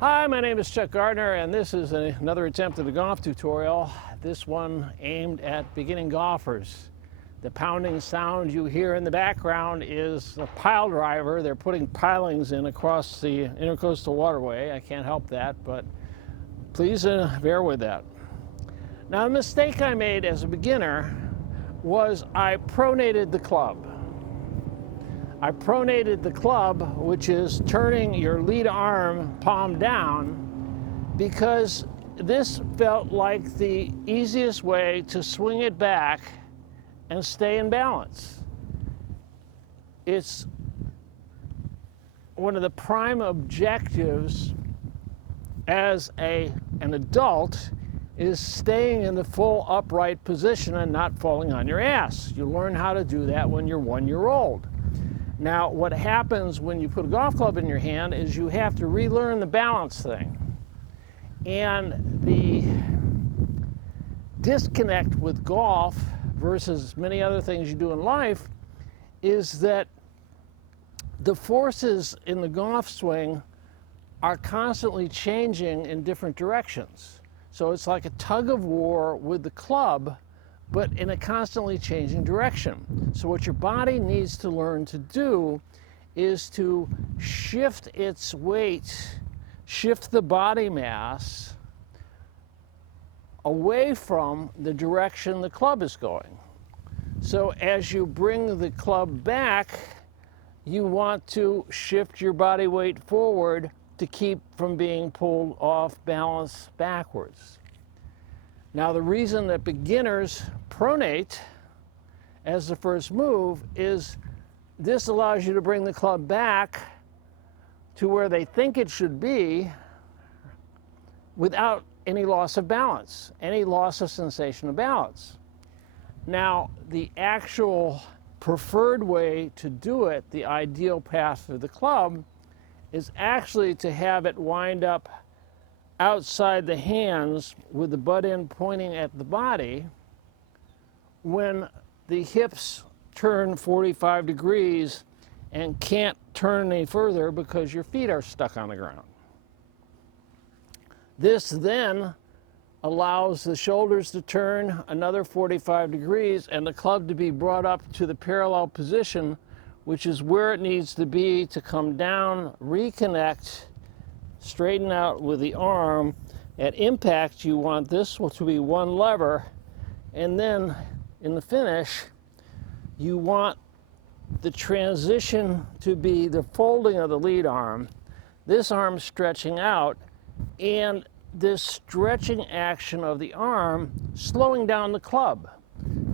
Hi, my name is Chuck Gardner, and this is another attempt at a golf tutorial. This one aimed at beginning golfers. The pounding sound you hear in the background is the pile driver. They're putting pilings in across the Intercoastal Waterway. I can't help that, but please bear with that. Now, the mistake I made as a beginner was I pronated the club. I pronated the club, which is turning your lead arm palm down, because this felt like the easiest way to swing it back and stay in balance. It's one of the prime objectives as an adult is staying in the full upright position and not falling on your ass. You learn how to do that when you're 1 year old. Now, what happens when you put a golf club in your hand is you have to relearn the balance thing. And the disconnect with golf versus many other things you do in life is that the forces in the golf swing are constantly changing in different directions. So it's like a tug of war with the club, but in a constantly changing direction. So what your body needs to learn to do is to shift its weight, shift the body mass away from the direction the club is going. So as you bring the club back, you want to shift your body weight forward to keep from being pulled off balance backwards. Now, the reason that beginners pronate as the first move is this allows you to bring the club back to where they think it should be without any loss of balance, any loss of sensation of balance. Now, the actual preferred way to do it, the ideal path for the club, is actually to have it wind up outside the hands with the butt end pointing at the body when the hips turn 45 degrees and can't turn any further because your feet are stuck on the ground. This then allows the shoulders to turn another 45 degrees and the club to be brought up to the parallel position, which is where it needs to be to come down, reconnect, straighten out with the arm. At impact, you want this to be one lever, and then in the finish, you want the transition to be the folding of the lead arm, this arm stretching out, and this stretching action of the arm slowing down the club.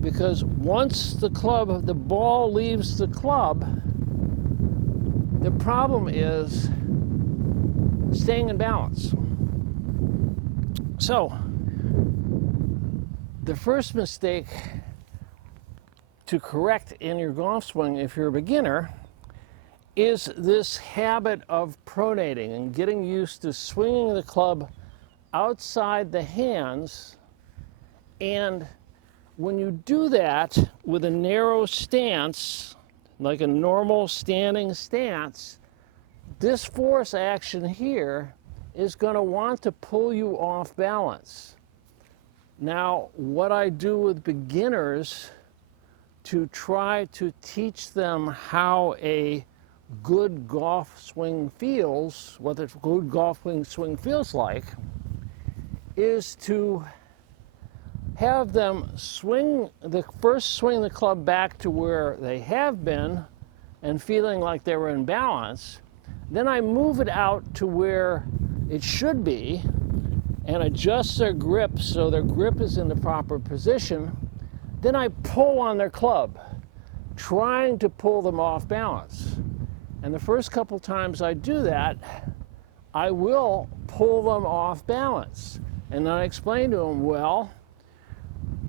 Because once the ball leaves the club, the problem is staying in balance. So, the first mistake to correct in your golf swing if you're a beginner is this habit of pronating and getting used to swinging the club outside the hands. And when you do that with a narrow stance, like a normal standing stance, this force action here is going to want to pull you off balance. Now, what I do with beginners to try to teach them how a good golf swing feels, what a good golf swing feels like, is to have them swing the club back to where they have been and feeling like they were in balance. Then I move it out to where it should be and adjust their grip so their grip is in the proper position. Then I pull on their club, trying to pull them off balance. And the first couple times I do that, I will pull them off balance. And then I explain to them, well,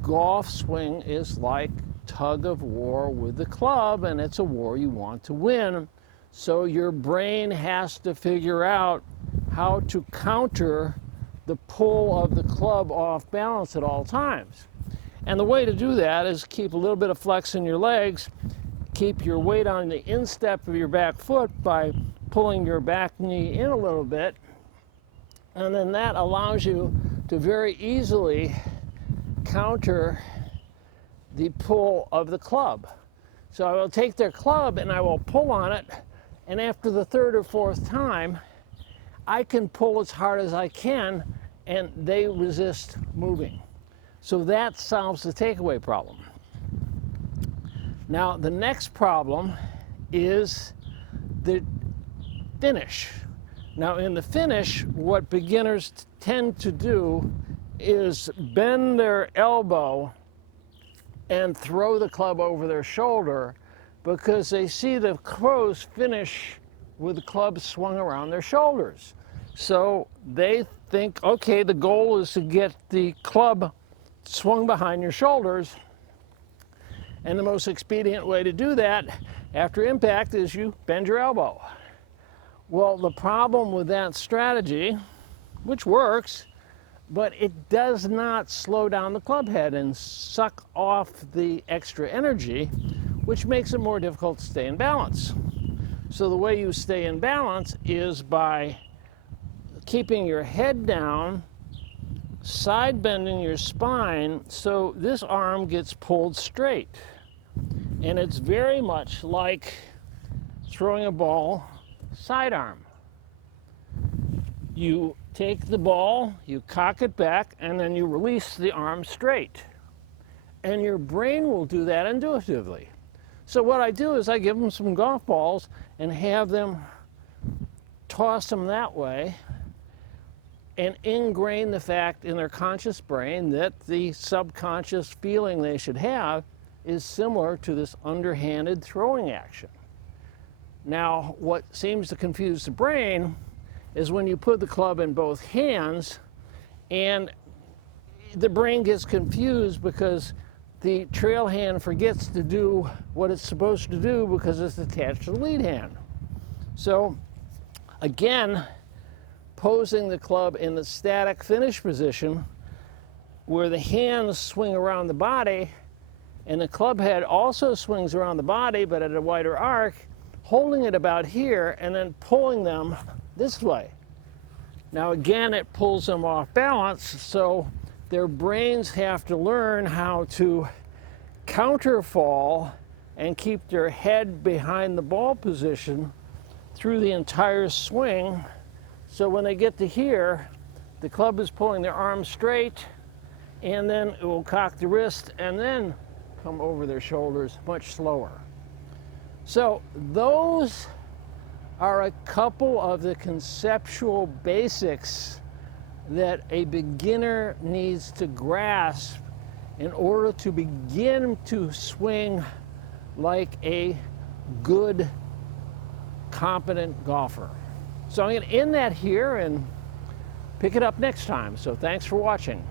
golf swing is like tug of war with the club, and it's a war you want to win. So your brain has to figure out how to counter the pull of the club off balance at all times. And the way to do that is keep a little bit of flex in your legs, keep your weight on the instep of your back foot by pulling your back knee in a little bit, And then that allows you to very easily counter the pull of the club. So I will take their club and I will pull on it, and after the third or fourth time, I can pull as hard as I can and they resist moving. So that solves the takeaway problem. Now the next problem is the finish. Now in the finish, what beginners tend to do is bend their elbow and throw the club over their shoulder because they see the pros finish with the club swung around their shoulders. So they think, okay, the goal is to get the club swung behind your shoulders, and the most expedient way to do that after impact is you bend your elbow. Well, the problem with that strategy, which works, but it does not slow down the club head and suck off the extra energy, which makes it more difficult to stay in balance. So the way you stay in balance is by keeping your head down, side bending your spine so this arm gets pulled straight. And it's very much like throwing a ball sidearm. You take the ball, you cock it back, and then you release the arm straight. And your brain will do that intuitively. So what I do is I give them some golf balls and have them toss them that way and ingrain the fact in their conscious brain that the subconscious feeling they should have is similar to this underhanded throwing action. Now, what seems to confuse the brain is when you put the club in both hands and the brain gets confused because the trail hand forgets to do what it's supposed to do because it's attached to the lead hand. So again, posing the club in the static finish position where the hands swing around the body and the club head also swings around the body but at a wider arc, holding it about here and then pulling them this way. Now again, it pulls them off balance, so their brains have to learn how to counterfall and keep their head behind the ball position through the entire swing. So when they get to here, the club is pulling their arm straight, and then it will cock the wrist and then come over their shoulders much slower. So those are a couple of the conceptual basics that a beginner needs to grasp in order to begin to swing like a good, competent golfer. So I'm going to end that here and pick it up next time. So thanks for watching.